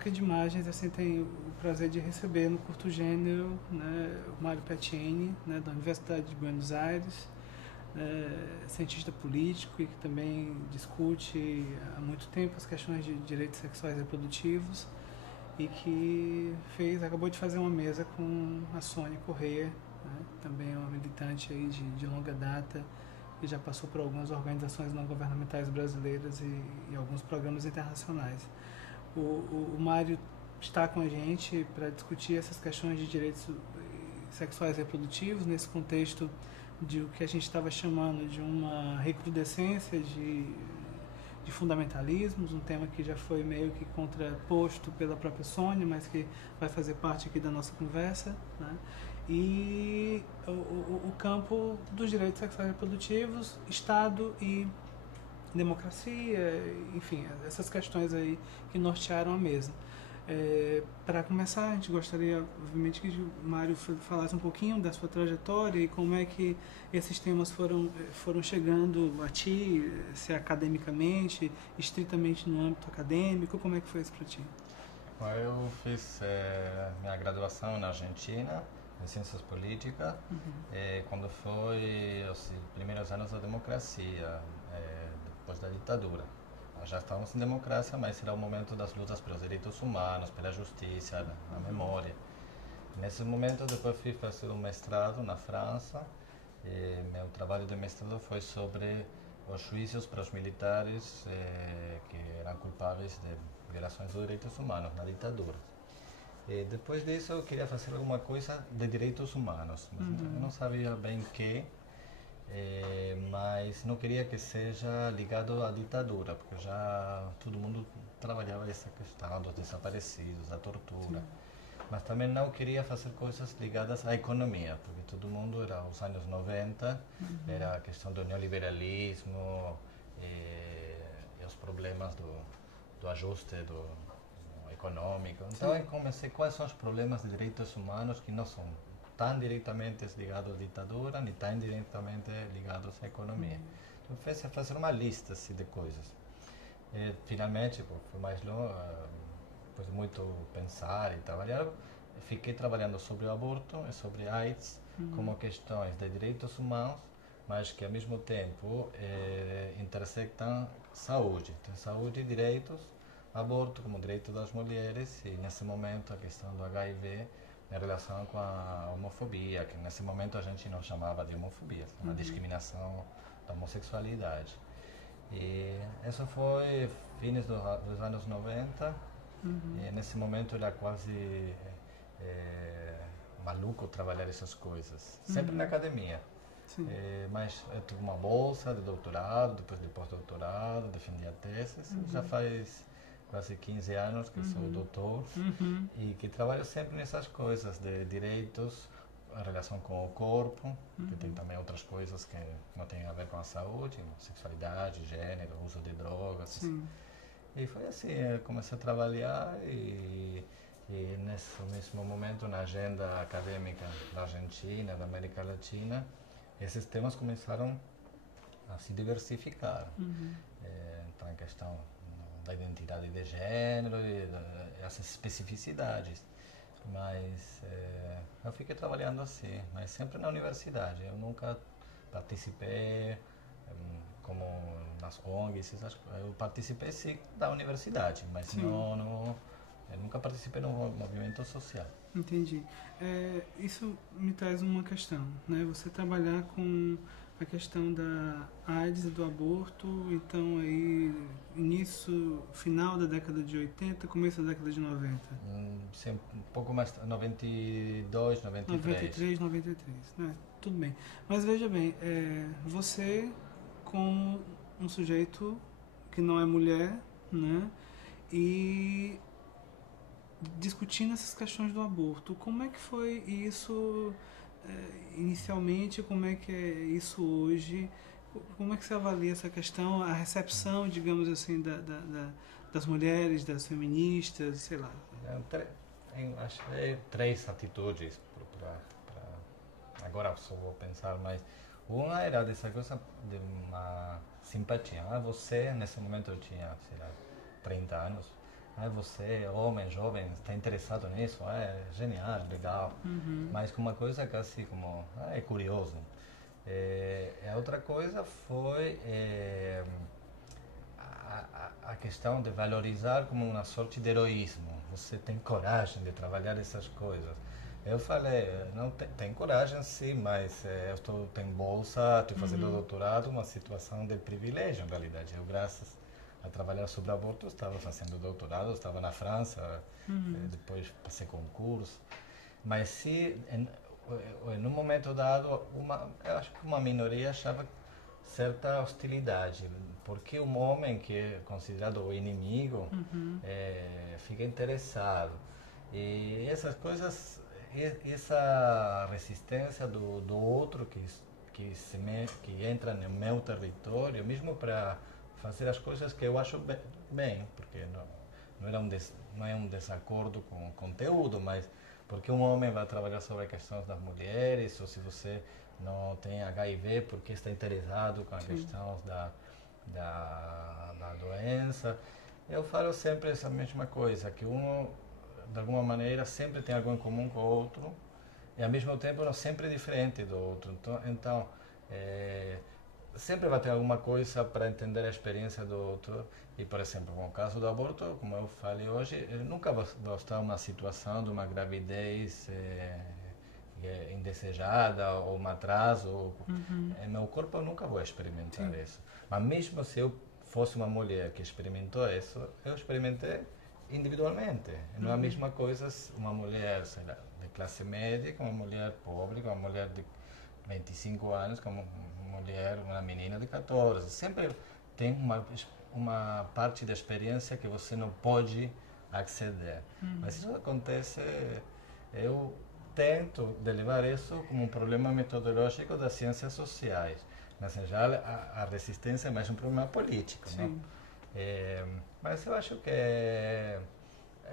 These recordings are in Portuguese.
Fábrica de Imagens, assim, tenho o prazer de receber no curto gênero, né, o Mário Piacini, né, da Universidade de Buenos Aires, cientista político e que também discute há muito tempo as questões de direitos sexuais e reprodutivos e que acabou de fazer uma mesa com a Sônia Corrêa, né, também é uma militante aí de longa data e já passou por algumas organizações não governamentais brasileiras e alguns programas internacionais. O Mário está com a gente para discutir essas questões de direitos sexuais e reprodutivos nesse contexto de o que a gente estava chamando de uma recrudescência de fundamentalismos, um tema que já foi meio que contraposto pela própria Sônia, mas que vai fazer parte aqui da nossa conversa, né? E o campo dos direitos sexuais e reprodutivos, Estado e democracia, enfim, essas questões aí que nortearam a mesa. Para começar, a gente gostaria, obviamente, que o Mário falasse um pouquinho da sua trajetória e como é que esses temas foram chegando a ti, se academicamente, estritamente no âmbito acadêmico, como é que foi isso para ti? Eu fiz minha graduação na Argentina, em Ciências Políticas, quando foi os primeiros anos da democracia, depois da ditadura. Nós já estávamos em democracia, mas era o momento das lutas pelos direitos humanos, pela justiça, na memória. Nesse momento, depois fui fazer um mestrado na França. Meu trabalho de mestrado foi sobre os juízos para os militares que eram culpáveis de violações dos direitos humanos na ditadura. Depois disso, eu queria fazer alguma coisa de direitos humanos, mas eu não sabia bem o que. Mas não queria que seja ligado à ditadura, porque já todo mundo trabalhava essa questão dos desaparecidos, da tortura. Sim. Mas também não queria fazer coisas ligadas à economia, porque todo mundo era os anos 90, era a questão do neoliberalismo e os problemas do ajuste econômico. Então eu comecei quais são os problemas de direitos humanos que não são tão diretamente ligados à ditadura, nem tão diretamente ligados à economia. Então, fiz fazer uma lista assim, de coisas. Finalmente, foi mais longo, depois de muito pensar e trabalhar, fiquei trabalhando sobre o aborto e sobre AIDS como questões de direitos humanos, mas que ao mesmo tempo intersectam saúde. Então, saúde e direitos, aborto como direito das mulheres e, nesse momento, a questão do HIV, em relação com a homofobia, que nesse momento a gente não chamava de homofobia, uma discriminação da homossexualidade. E isso foi fins dos anos 90, e nesse momento era quase maluco trabalhar essas coisas, sempre na academia. Mas eu tive uma bolsa de doutorado, depois de pós-doutorado, defendi a tese, já faz quase 15 anos que sou doutor e que trabalho sempre nessas coisas de direitos, a relação com o corpo, que tem também outras coisas que não têm a ver com a saúde, sexualidade, gênero, uso de drogas. E foi assim, eu comecei a trabalhar e nesse mesmo momento na agenda acadêmica da Argentina, da América Latina, esses temas começaram a se diversificar. Então a questão da identidade de gênero e essas especificidades, mas eu fiquei trabalhando assim, mas sempre na universidade. Eu nunca participei como nas ONGs, eu participei sim da universidade, mas não, eu nunca participei no movimento social. Entendi. Isso me traz uma questão, né? Você trabalhar com a questão da AIDS e do aborto, então aí início, final da década de 80, começo da década de 90? Sim, um pouco mais, 92, 93. 93, né? Tudo bem. Mas veja bem, você como um sujeito que não é mulher, né? E discutindo essas questões do aborto, como é que foi isso inicialmente, como é que é isso hoje, como é que você avalia essa questão, a recepção, digamos assim, das mulheres, das feministas, sei lá? Acho que três atitudes, agora só vou pensar, mas uma era dessa coisa de uma simpatia. Você, nesse momento eu tinha, sei lá, 30 anos, você, homem, jovem, está interessado nisso? É genial, legal. Mas uma coisa que assim como, é curioso. A outra coisa foi a questão de valorizar como uma sorte de heroísmo. Você tem coragem de trabalhar essas coisas. Eu falei, não tem coragem sim, mas tenho bolsa, estou fazendo doutorado, uma situação de privilégio em realidade. Eu, graças a trabalhar sobre aborto, estava fazendo doutorado, estava na França, depois passei concurso. Mas se em um momento dado, eu acho que uma minoria achava certa hostilidade, porque um homem que é considerado o inimigo fica interessado. E essas coisas, essa resistência do outro que entra no meu território, mesmo para fazer as coisas que eu acho bem, porque não é um desacordo com o conteúdo, mas porque um homem vai trabalhar sobre a questão das mulheres, ou se você não tem HIV, porque está interessado com a questão da doença. Eu falo sempre essa mesma coisa, que um, de alguma maneira, sempre tem algo em comum com o outro, e ao mesmo tempo não sempre é diferente do outro. Então sempre vai ter alguma coisa para entender a experiência do outro. E, por exemplo, no caso do aborto, como eu falei hoje, eu nunca vou estar numa situação de uma gravidez indesejada ou um atraso. Em meu corpo eu nunca vou experimentar isso. Mas mesmo se eu fosse uma mulher que experimentou isso, eu experimentei individualmente. Não é a mesma coisa uma mulher, sei lá, de classe média, com uma mulher pobre, com uma mulher de 25 anos, com uma mulher, uma menina de 14. Sempre tem uma parte da experiência que você não pode acceder. Mas isso acontece, eu tento de levar isso como um problema metodológico das ciências sociais. Mas, em geral, a resistência é mais um problema político. Não? Mas eu acho que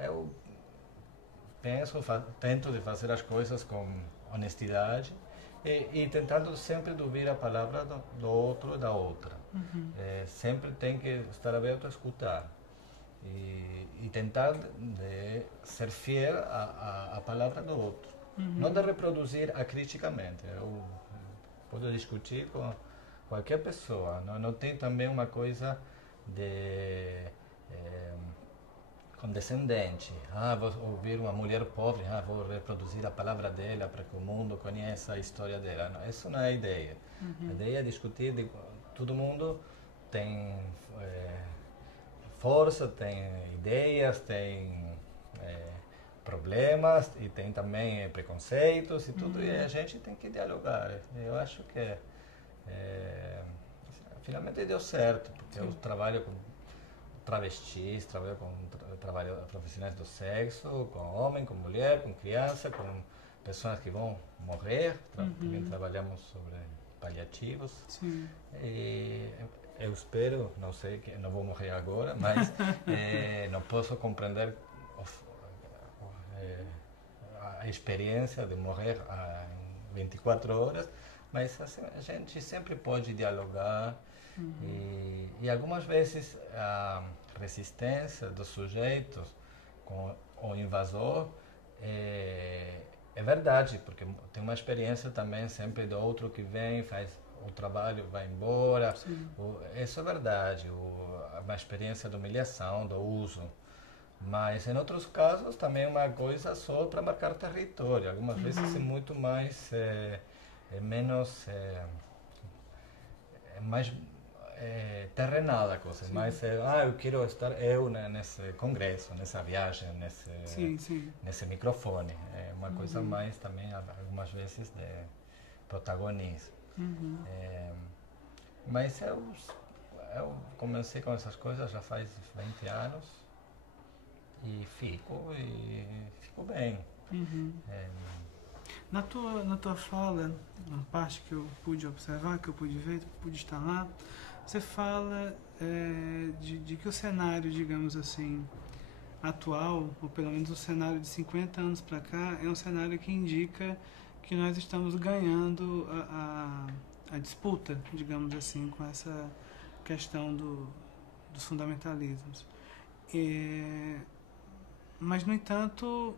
eu tento de fazer as coisas com honestidade e tentando sempre ouvir a palavra do outro e da outra. Sempre tem que estar aberto a escutar e tentar de ser fiel à palavra do outro. Não de reproduzir acriticamente. Eu posso discutir com qualquer pessoa. Não tem também uma coisa de condescendente. Vou ouvir uma mulher pobre, vou reproduzir a palavra dela para que o mundo conheça a história dela. Não, isso não é a ideia. A ideia é discutir, todo mundo tem força, tem ideias, tem problemas e tem também preconceitos e tudo, e a gente tem que dialogar. Eu acho que finalmente deu certo, porque eu trabalho com travestis, trabalho profissionais do sexo, com homem, com mulher, com criança, com pessoas que vão morrer. Também trabalhamos sobre paliativos. E eu espero, não sei, que não vou morrer agora, mas não posso compreender a experiência de morrer em 24 horas, mas assim, a gente sempre pode dialogar. E algumas vezes a resistência dos sujeitos com o invasor é verdade, porque tem uma experiência também sempre do outro que vem, faz o trabalho, vai embora. Isso é verdade, uma experiência de humilhação, do uso. Mas em outros casos também é uma coisa só para marcar território. Algumas vezes é muito mais, menos, mais terrenal a coisa, mas eu quero estar nesse congresso, nessa viagem, nesse microfone. É uma coisa mais também, algumas vezes, de protagonismo. Mas eu comecei com essas coisas já faz 20 anos e fico bem. Na tua fala, na parte que eu pude observar, que eu pude ver, pude estar lá, você fala de que o cenário, digamos assim, atual, ou pelo menos o cenário de 50 anos para cá, é um cenário que indica que nós estamos ganhando a disputa, digamos assim, com essa questão dos fundamentalismos. Mas, no entanto,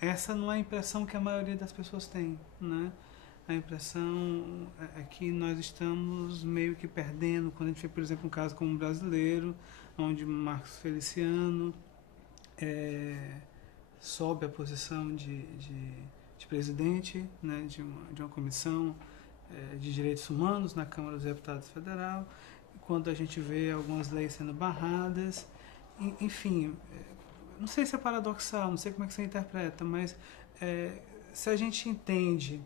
essa não é a impressão que a maioria das pessoas tem, né? A impressão é que nós estamos meio que perdendo, quando a gente vê, por exemplo, um caso como um brasileiro, onde Marcos Feliciano sobe a posição de presidente, né, de uma comissão de direitos humanos na Câmara dos Deputados Federal, quando a gente vê algumas leis sendo barradas, enfim, não sei se é paradoxal, não sei como é que você interpreta, mas se a gente entende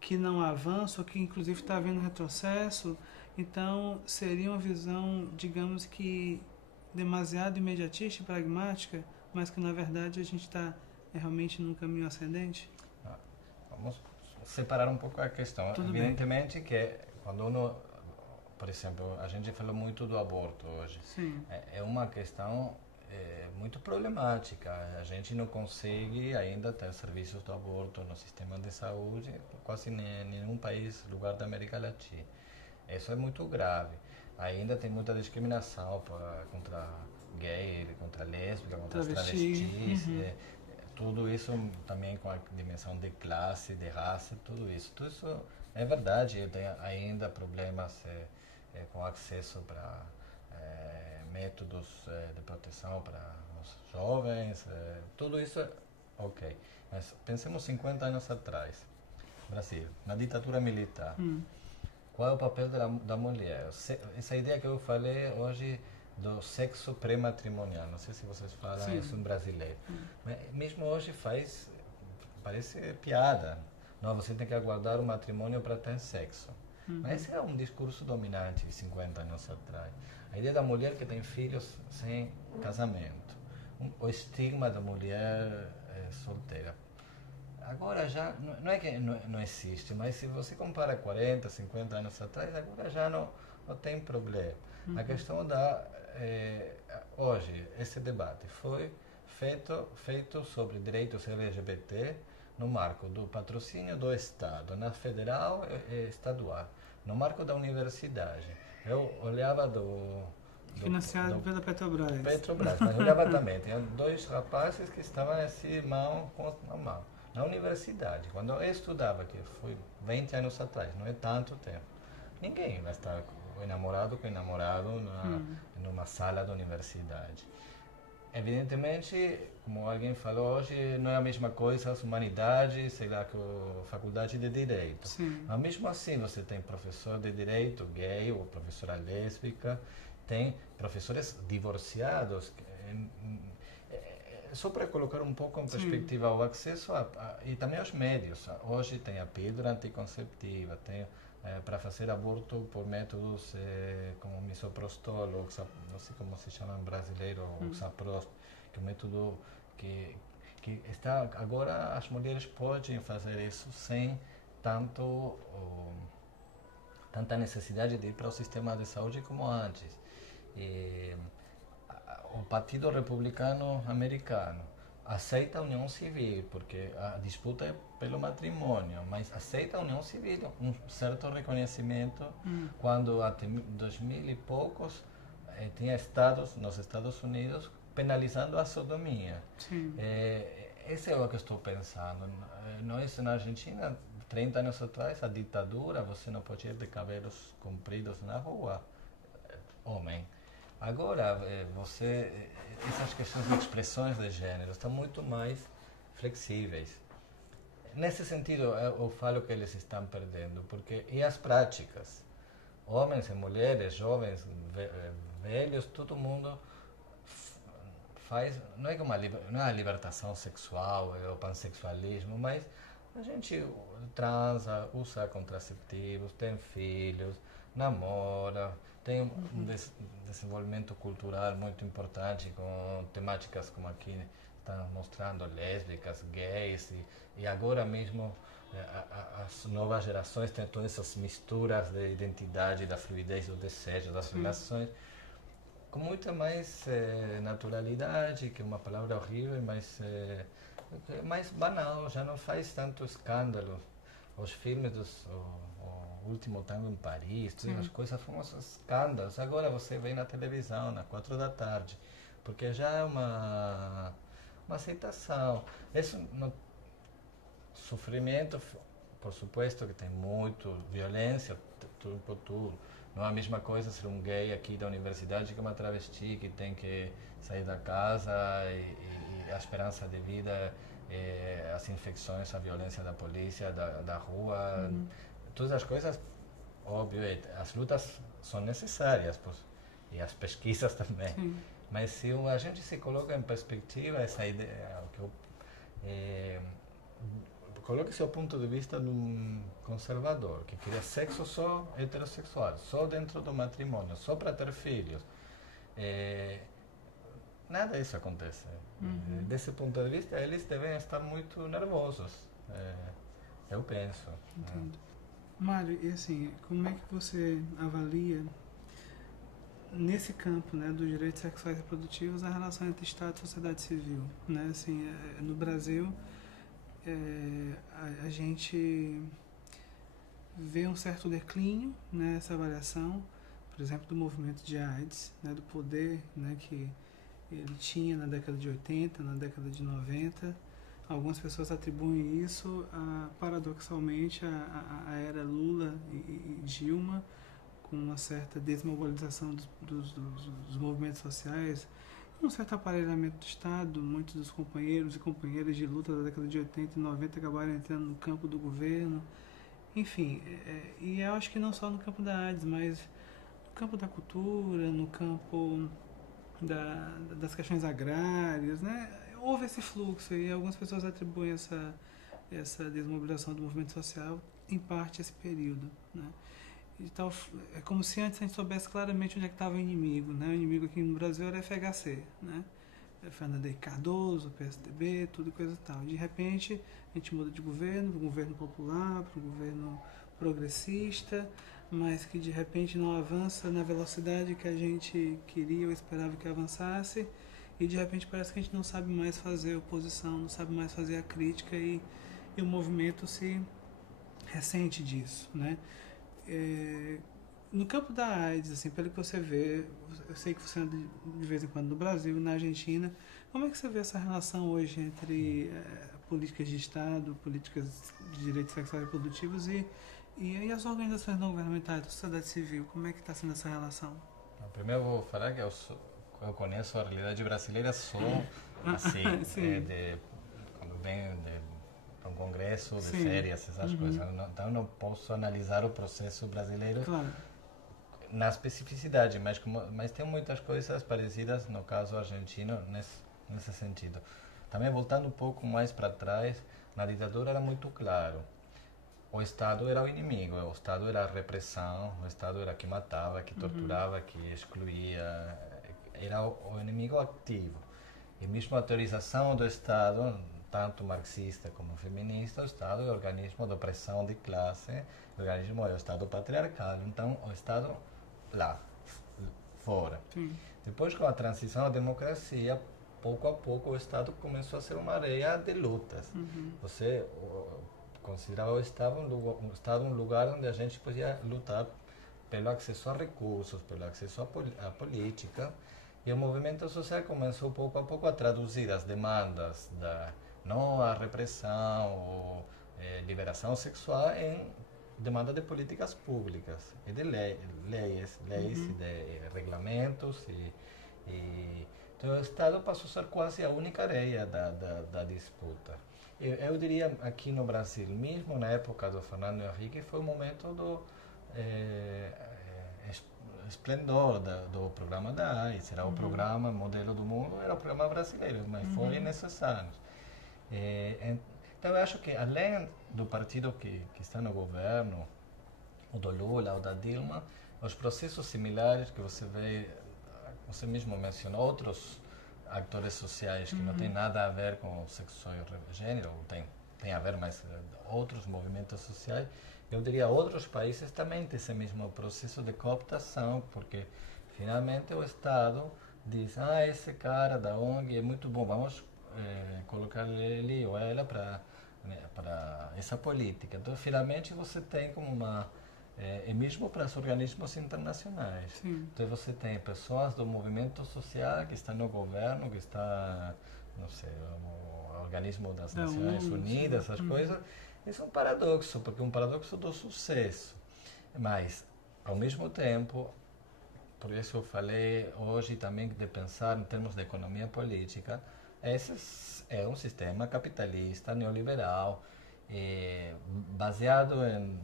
que não há avanço, ou que inclusive está havendo retrocesso, então seria uma visão, digamos que, demasiado imediatista e pragmática, mas que na verdade a gente está realmente num caminho ascendente? Vamos separar um pouco a questão. Tudo Evidentemente bem. Que quando uno, por exemplo, a gente falou muito do aborto hoje. Sim. É uma questão muito problemática. A gente não consegue ainda ter serviços do aborto no sistema de saúde, quase em nenhum país, lugar da América Latina. Isso é muito grave. Ainda tem muita discriminação contra gay, contra lésbica, contra as travestis. Tudo isso também com a dimensão de classe, de raça, tudo isso é verdade. Tem ainda problemas com acesso para métodos de proteção para os jovens, tudo isso é ok. Mas pensemos 50 anos atrás, Brasil, na ditadura militar. Qual é o papel da mulher? Essa ideia que eu falei hoje do sexo pré-matrimonial, não sei se vocês falam Sim. isso em brasileiro, mas mesmo hoje parece piada. Não, você tem que aguardar o matrimônio para ter sexo. Mas esse é um discurso dominante de 50 anos atrás. A ideia da mulher que tem filhos sem casamento. O estigma da mulher solteira. Agora já, não é que não existe, mas se você compara 40, 50 anos atrás, agora já não tem problema. A questão hoje, esse debate foi feito sobre direitos LGBT no marco do patrocínio do Estado, na federal e estadual, no marco da universidade. Eu olhava financiado pela Petrobras. Mas olhava também, tinha dois rapazes que estavam assim, mão com mão. Na universidade, quando eu estudava, que foi 20 anos atrás, não é tanto tempo, ninguém vai estar enamorado com enamorado numa sala da universidade. Evidentemente, como alguém falou hoje, não é a mesma coisa as humanidades, sei lá, que a faculdade de Direito. Sim. Mas mesmo assim, você tem professor de Direito gay ou professora lésbica, tem professores divorciados. Só para colocar um pouco em perspectiva o acesso e também aos médios. Hoje tem a pílula anticonceptiva, tem para fazer aborto por métodos como misoprostol, ou não sei como se chama em brasileiro, o Xaprost, que é um método que está agora as mulheres podem fazer isso sem tanta necessidade de ir para o sistema de saúde como antes. O Partido Republicano Americano aceita a união civil, porque a disputa é pelo matrimônio, mas aceita a união civil, um certo reconhecimento, quando até 2000 e poucos tinha estados, nos Estados Unidos, penalizando a sodomia. Esse é o que estou pensando. Nós, na Argentina, 30 anos atrás, a ditadura, você não podia ir de cabelos compridos na rua, homem. Agora, essas questões de expressões de gênero estão muito mais flexíveis. Nesse sentido, eu falo que eles estão perdendo, porque e as práticas? Homens e mulheres, jovens, velhos, todo mundo faz, não é a libertação sexual, é o pansexualismo, mas a gente transa, usa contraceptivos, tem filhos, namora, tem um desenvolvimento cultural muito importante com temáticas como aqui estão mostrando, lésbicas, gays, e agora mesmo as novas gerações têm todas essas misturas de identidade, da fluidez, do desejo, das relações, com muita mais naturalidade, que é uma palavra horrível, mas é mais banal, já não faz tanto escândalo. Os filmes o Último Tango em Paris, todas as coisas foram escândalos. Agora você vê na televisão, às 4 da tarde, porque já é uma aceitação. Isso no sofrimento, por supuesto que tem muito violência, tudo por tudo. Não é a mesma coisa ser um gay aqui da universidade que uma travesti que tem que sair da casa e a esperança de vida, as infecções, a violência da polícia, da rua, todas as coisas, óbvio, as lutas são necessárias, e as pesquisas também. Sim. Mas se a gente se coloca em perspectiva, essa ideia, coloque seu ponto de vista de um conservador que queria sexo só heterossexual, só dentro do matrimônio, só para ter filhos. Nada disso acontece. Desse ponto de vista, eles devem estar muito nervosos. Eu penso. Entendo. Mário, e assim, como é que você avalia nesse campo, né, dos direitos sexuais e reprodutivos a relação entre Estado e sociedade civil, né? Assim, no Brasil, a gente vê um certo declínio nessa avaliação, por exemplo, do movimento de AIDS, né, do poder, né, que ele tinha na década de 80, na década de 90. Algumas pessoas atribuem isso, paradoxalmente, a era Lula e Dilma, com uma certa desmobilização dos movimentos sociais, um certo aparelhamento do Estado. Muitos dos companheiros e companheiras de luta da década de 80 e 90 acabaram entrando no campo do governo. Enfim, e eu acho que não só no campo da AIDS, mas no campo da cultura, no campo das questões agrárias, né? Houve esse fluxo e algumas pessoas atribuem essa desmobilização do movimento social em parte a esse período, né? Então, é como se antes a gente soubesse claramente onde é que estava o inimigo, né? O inimigo aqui no Brasil era FHC, né? Fernando Henrique Cardoso, PSDB, tudo e coisa e tal. De repente, a gente muda de governo, para um governo popular, para um governo progressista, mas que de repente não avança na velocidade que a gente queria ou esperava que avançasse, e de repente parece que a gente não sabe mais fazer oposição, não sabe mais fazer a crítica, e o movimento se ressente disso, né? No campo da AIDS, assim, pelo que você vê, eu sei que você anda de vez em quando no Brasil e na Argentina, como é que você vê essa relação hoje entre políticas de Estado, políticas de direitos sexuais e reprodutivos e as organizações não governamentais, da sociedade civil? Como é que está sendo essa relação? Primeiro eu vou falar que eu conheço a realidade brasileira só assim, quando venho para um congresso, de férias, essas coisas. Então não posso analisar o processo brasileiro na especificidade, mas tem muitas coisas parecidas no caso argentino nesse sentido. Também voltando um pouco mais para trás, na ditadura era muito claro. O Estado era o inimigo, o Estado era a repressão, o Estado era que matava, que torturava, que excluía, era o inimigo ativo. E mesmo a autorização do Estado, tanto marxista como feminista, o Estado é o organismo de opressão de classe, o organismo é o Estado patriarcal, então o Estado lá, fora. Sim. Depois, com a transição à democracia, pouco a pouco o Estado começou a ser uma areia de lutas. Você considerava o Estado um lugar onde a gente podia lutar pelo acesso a recursos, pelo acesso à política, e o movimento social começou pouco a pouco a traduzir as demandas da não a repressão ou liberação sexual em demanda de políticas públicas e de leis e de regulamentos então o Estado passou a ser quase a única areia da disputa. Eu diria aqui no Brasil, mesmo na época do Fernando Henrique, foi o momento do esplendor do programa da AIDS. Era o programa modelo do mundo, era o programa brasileiro, mas foi nesses anos. Então eu acho que além do partido que está no governo, o do Lula ou da Dilma, os processos similares que você vê, você mesmo mencionou, outros atores sociais que não têm nada a ver com sexo e gênero, tem a ver, mas outros movimentos sociais, eu diria outros países também têm esse mesmo processo de cooptação, porque finalmente o Estado diz, esse cara da ONG é muito bom, vamos colocar ele ou ela para essa política. Então, finalmente você tem como e mesmo para os organismos internacionais. Sim. Então você tem pessoas do movimento social que estão no governo, que está, não sei, o organismo das Nações Unidas, essas coisas. Isso é um paradoxo, porque é um paradoxo do sucesso. Mas, ao mesmo tempo, por isso eu falei hoje também de pensar em termos de economia política, esse é um sistema capitalista, neoliberal, baseado em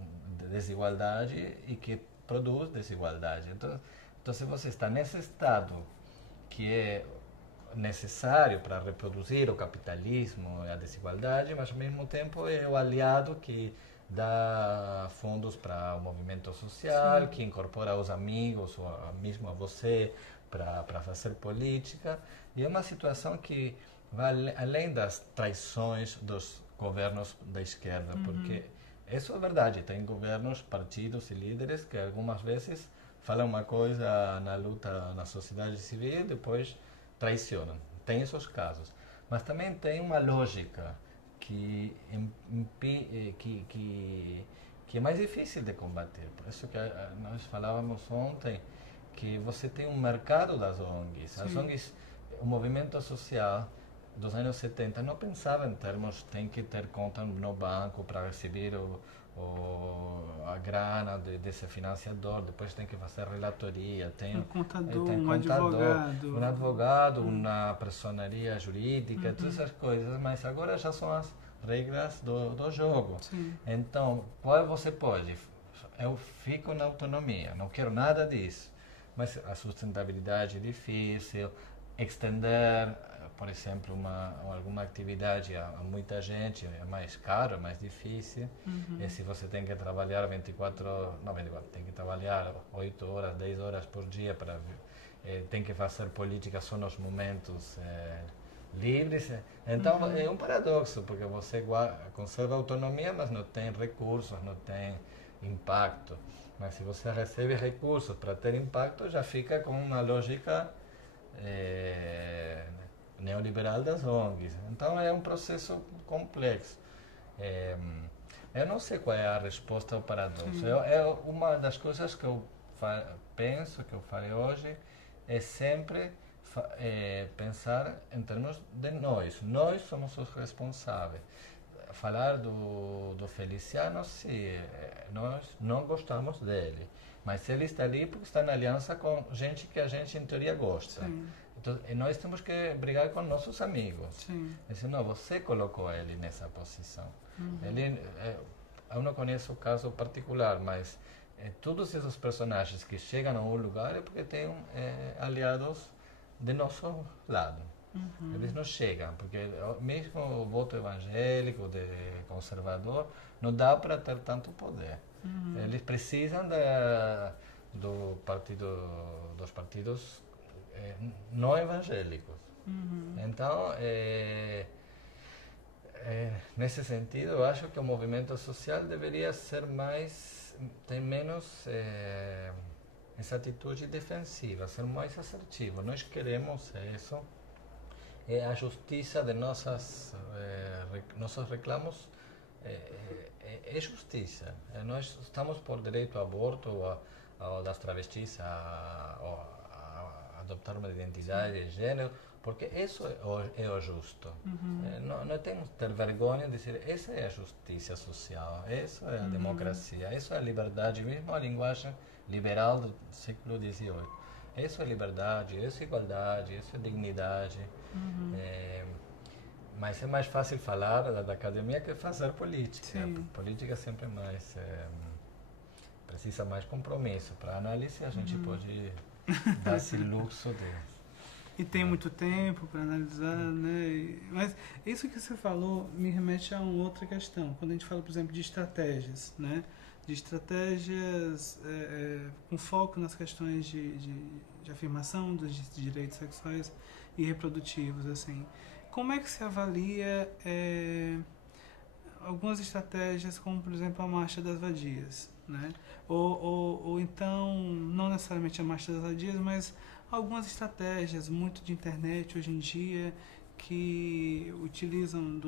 desigualdade e que produz desigualdade. Então, se você está nesse estado que é necessário para reproduzir o capitalismo e a desigualdade, mas ao mesmo tempo é o aliado que dá fundos para o movimento social, que incorpora os amigos ou mesmo a você para fazer política. E é uma situação que vai além das traições dos governos da esquerda, porque isso é verdade, tem governos, partidos e líderes que algumas vezes falam uma coisa na luta na sociedade civil e depois traicionam. Tem esses casos. Mas também tem uma lógica que é mais difícil de combater. Por isso que nós falávamos ontem que você tem um mercado das ONGs. Sim. As ONGs, o movimento social dos anos 70 não pensava em termos tem que ter conta no banco para receber a grana desse financiador, depois tem que fazer relatoria, tem um contador, tem um advogado, uma personaria jurídica, todas essas coisas, mas agora já são as regras do jogo. Sim. Então, qual você pode? Eu fico na autonomia, não quero nada disso, mas a sustentabilidade é difícil, estender, por exemplo, alguma atividade a muita gente é mais caro, é mais difícil. E se você tem que trabalhar 24, tem que trabalhar 8 horas, 10 horas por dia tem que fazer política só nos momentos livres. Então é um paradoxo, porque você conserva autonomia, mas não tem recursos, não tem impacto. Mas se você recebe recursos para ter impacto, já fica com uma lógica neoliberal das ONGs. Então é um processo complexo. Eu não sei qual é a resposta ao paradoxo. Uma das coisas que eu penso, que eu falei hoje, é sempre pensar em termos de nós. Nós somos os responsáveis. Falar do Feliciano, sim, nós não gostamos dele. Mas ele está ali porque está na aliança com gente que a gente, em teoria, gosta. Sim. Então, nós temos que brigar com nossos amigos. Sim. Dizer, não, você colocou ele nessa posição. Ele, eu não conheço o caso particular, mas todos esses personagens que chegam a um lugar é porque têm aliados de nosso lado. Eles não chegam, porque mesmo o voto evangélico, de conservador, não dá para ter tanto poder. Eles precisam dos partidos não evangélicos. Então, nesse sentido, eu acho que o movimento social deveria ser ter menos essa atitude defensiva, ser mais assertivo. Nós queremos isso. A justiça de nossos reclamos é justiça. Nós estamos por direito ao aborto, ao das travestis a adoptar uma identidade de gênero, porque isso é o justo. Não temos que ter vergonha de dizer essa é a justiça social, isso é a democracia, isso é a liberdade, mesmo a linguagem liberal do século XVIII. Isso é liberdade, isso é igualdade, isso é dignidade. Mas é mais fácil falar da academia que fazer política. Sim. Política sempre mais precisa mais compromisso. Para análise a gente pode dar esse luxo de... E tem muito tempo para analisar, né? Mas isso que você falou me remete a uma outra questão. Quando a gente fala, por exemplo, de estratégias, né? De estratégias com foco nas questões de afirmação dos direitos sexuais e reprodutivos, assim. Como é que se avalia algumas estratégias, como, por exemplo, a Marcha das Vadias, né? Ou então, não necessariamente a Marcha das Vadias, mas algumas estratégias muito de internet hoje em dia que utilizam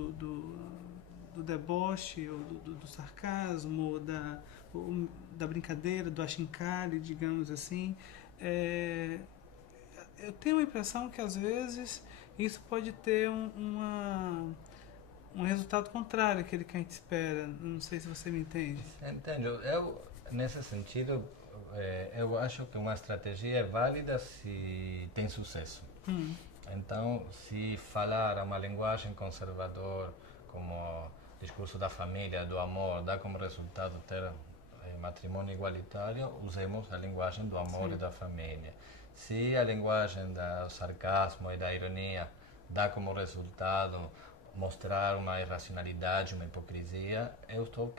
do deboche, ou do sarcasmo, da brincadeira, do achincalhe, digamos assim. Eu tenho a impressão que às vezes isso pode ter um resultado contrário àquele que a gente espera. Não sei se você me entende. Entendo. Nesse sentido, eu acho que uma estratégia é válida se tem sucesso. Então, se falar uma linguagem conservadora, como discurso da família, do amor, dá como resultado ter matrimônio igualitário, usemos a linguagem do amor e da família. Se a linguagem do sarcasmo e da ironia dá como resultado mostrar uma irracionalidade, uma hipocrisia, eu estou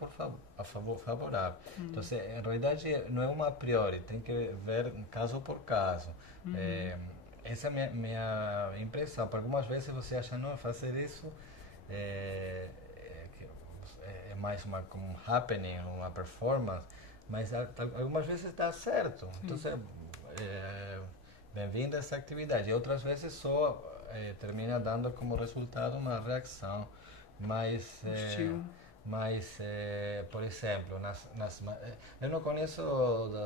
favorável. Então, em realidade, não é uma a priori, tem que ver caso por caso. Essa é a minha impressão. Por algumas vezes você acha, não, fazer isso é mais como um happening, uma performance, mas algumas vezes dá certo. Então, bem-vindo a essa atividade. E outras vezes só termina dando como resultado uma reação mais por exemplo, eu não conheço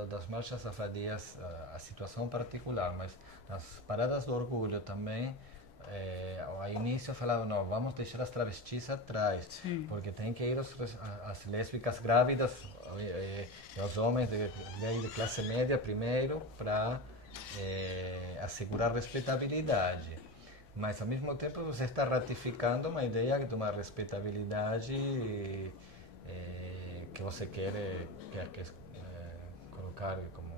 das marchas safadias a situação particular, mas nas paradas do orgulho também, ao início falavam, não, vamos deixar as travestis atrás, porque tem que ir as lésbicas grávidas e os homens de classe média primeiro para assegurar respeitabilidade. Mas ao mesmo tempo você está ratificando uma ideia de uma respeitabilidade que você quer colocar como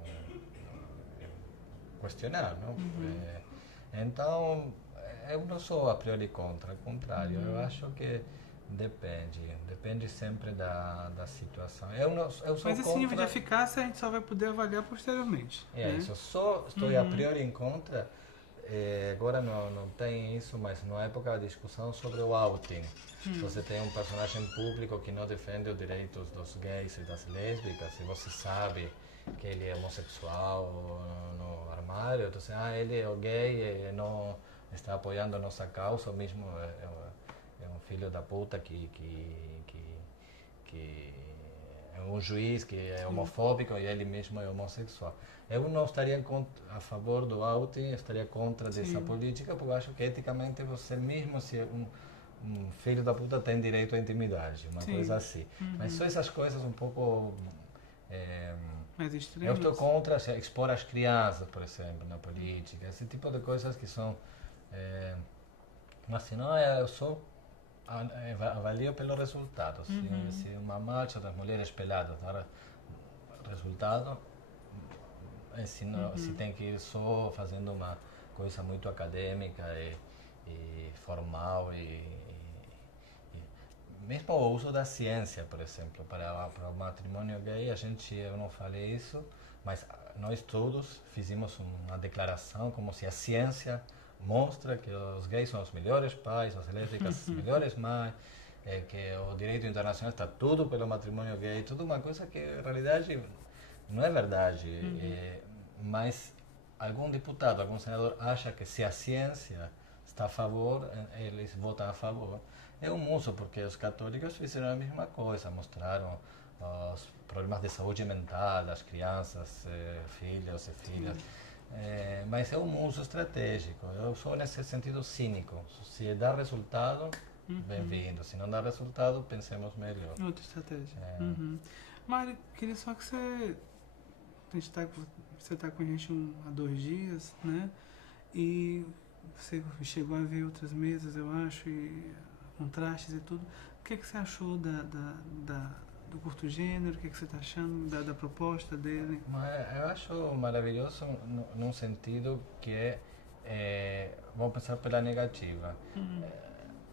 questionar, não? Então eu não sou a priori contra, ao contrário, eu acho que depende sempre da situação. Eu sou Mas esse contra... nível de eficácia a gente só vai poder avaliar posteriormente. Isso, eu só estou a priori em contra. Agora não tem isso, mas na época a discussão sobre o outing. Você tem um personagem público que não defende os direitos dos gays e das lésbicas, e você sabe que ele é homossexual no armário, então ele é o gay e não está apoiando a nossa causa, mesmo é um filho da puta que é um juiz que é homofóbico e ele mesmo é homossexual. Eu não estaria a favor do outing, estaria contra dessa política, porque eu acho que eticamente você mesmo, se um filho da puta tem direito à intimidade, uma coisa assim. Mas só essas coisas um pouco... mais extremas. Eu estou contra expor as crianças, por exemplo, na política, esse tipo de coisas que são... mas senão eu só avalio pelo resultado. Se uma marcha das mulheres peladas dá resultado, se tem que ir só fazendo uma coisa muito acadêmica e formal mesmo o uso da ciência, por exemplo, para o matrimônio gay, eu não falei isso, mas nós todos fizemos uma declaração como se a ciência mostra que os gays são os melhores pais, as lésbicas as melhores mães, que o direito internacional está tudo pelo matrimônio gay, tudo uma coisa que em realidade não é verdade. Mas algum deputado, algum senador acha que se a ciência está a favor, eles votam a favor. É um uso, porque os católicos fizeram a mesma coisa, mostraram os problemas de saúde mental das crianças, filhos e filhas. Mas é um uso estratégico. Eu sou nesse sentido cínico. Se dá resultado, bem-vindo. Se não dá resultado, pensemos melhor. Outra estratégia. Mário, queria só que você está com a gente há 2 dias, né? E você chegou a ver outras mesas, eu acho, e contrastes e tudo. O que você achou do curto gênero? O que você está achando da proposta dele? Eu acho maravilhoso num sentido que vamos pensar pela negativa.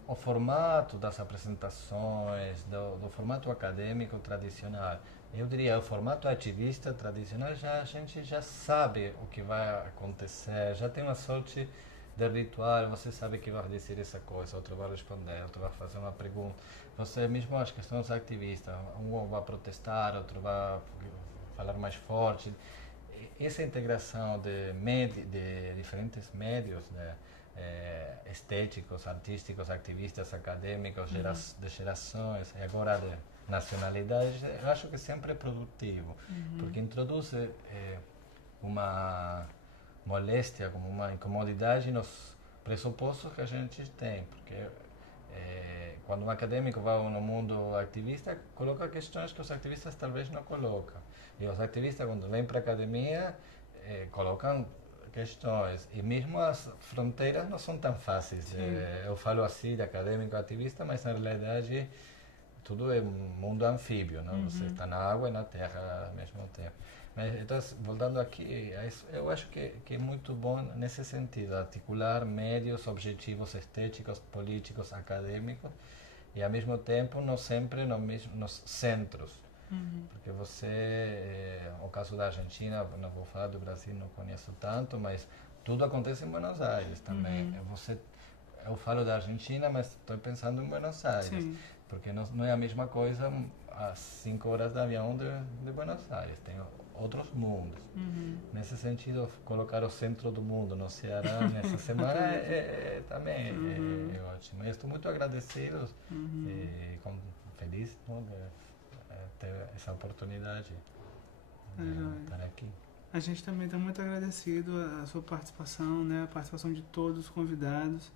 O formato das apresentações, do formato acadêmico tradicional, eu diria o formato ativista tradicional, a gente já sabe o que vai acontecer, já tem uma sorte de ritual, você sabe que vai dizer essa coisa, outro vai responder, outro vai fazer uma pergunta. Você mesmo as questões ativistas, um vai protestar, outro vai falar mais forte. Essa integração de diferentes médios, estéticos, artísticos, ativistas, acadêmicos, de gerações, e agora de nacionalidades, eu acho que sempre é produtivo, porque introduz uma moléstia, como uma incomodidade nos pressupostos que a gente tem, porque quando um acadêmico vai no mundo ativista, coloca questões que os ativistas talvez não colocam, e os ativistas, quando vêm para a academia, colocam questões, e mesmo as fronteiras não são tão fáceis. Eu falo assim de acadêmico ativista, mas na realidade tudo é um mundo anfíbio, não? Você está na água e na terra ao mesmo tempo. Mas, então, voltando aqui, eu acho que é muito bom nesse sentido, articular médios, objetivos estéticos, políticos, acadêmicos, e ao mesmo tempo não sempre nos centros. Porque você, o caso da Argentina, não vou falar do Brasil, não conheço tanto, mas tudo acontece em Buenos Aires também. Eu falo da Argentina, mas estou pensando em Buenos Aires. Sim. Porque não é a mesma coisa a 5 horas de avião de Buenos Aires, tem outros mundos. Nesse sentido, colocar o centro do mundo no Ceará nessa semana também é ótimo. Eu estou muito agradecido e feliz, não, de ter essa oportunidade de estar aqui. A gente também está muito agradecido à sua participação, né, a participação de todos os convidados.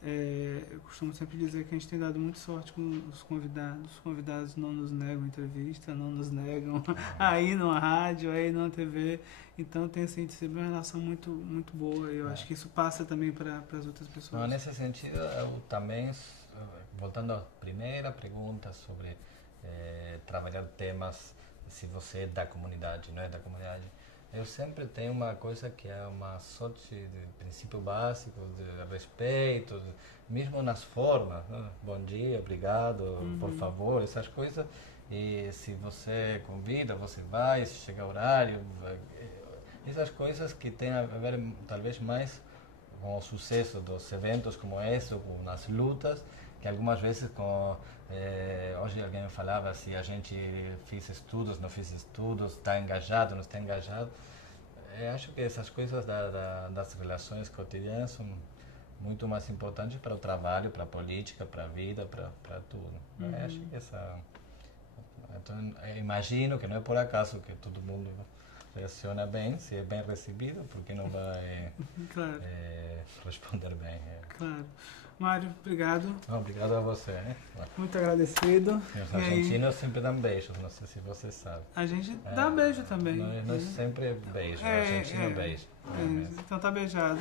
Eu costumo sempre dizer que a gente tem dado muita sorte com os convidados não nos negam entrevista, não nos negam aí na rádio, aí na TV, então tem assim, sempre uma relação muito, muito boa, e eu acho que isso passa também para as outras pessoas. Não, nesse sentido, eu também, voltando à primeira pergunta sobre trabalhar temas, se você é da comunidade, não é da comunidade, eu sempre tenho uma coisa que é uma sorte de princípio básico, de respeito, mesmo nas formas, né? Bom dia, obrigado, por favor, essas coisas. E se você convida, você vai, se chega o horário, essas coisas que têm a ver talvez mais com o sucesso dos eventos como esse, ou com as lutas, que algumas vezes hoje alguém me falava se a gente fez estudos, não fez estudos, está engajado, não está engajado. Eu acho que essas coisas das relações cotidianas são muito mais importantes para o trabalho, para a política, para a vida, para tudo. Eu acho que então, eu imagino que não é por acaso que todo mundo reacciona bem, se é bem recebido, porque não vai claro. Responder bem. Claro. Mário, obrigado. Obrigado a você. Muito agradecido. E os argentinos sempre dão beijos, não sei se você sabe. A gente dá beijo também. Nós sempre beijo, o argentino beijo. Então tá beijado.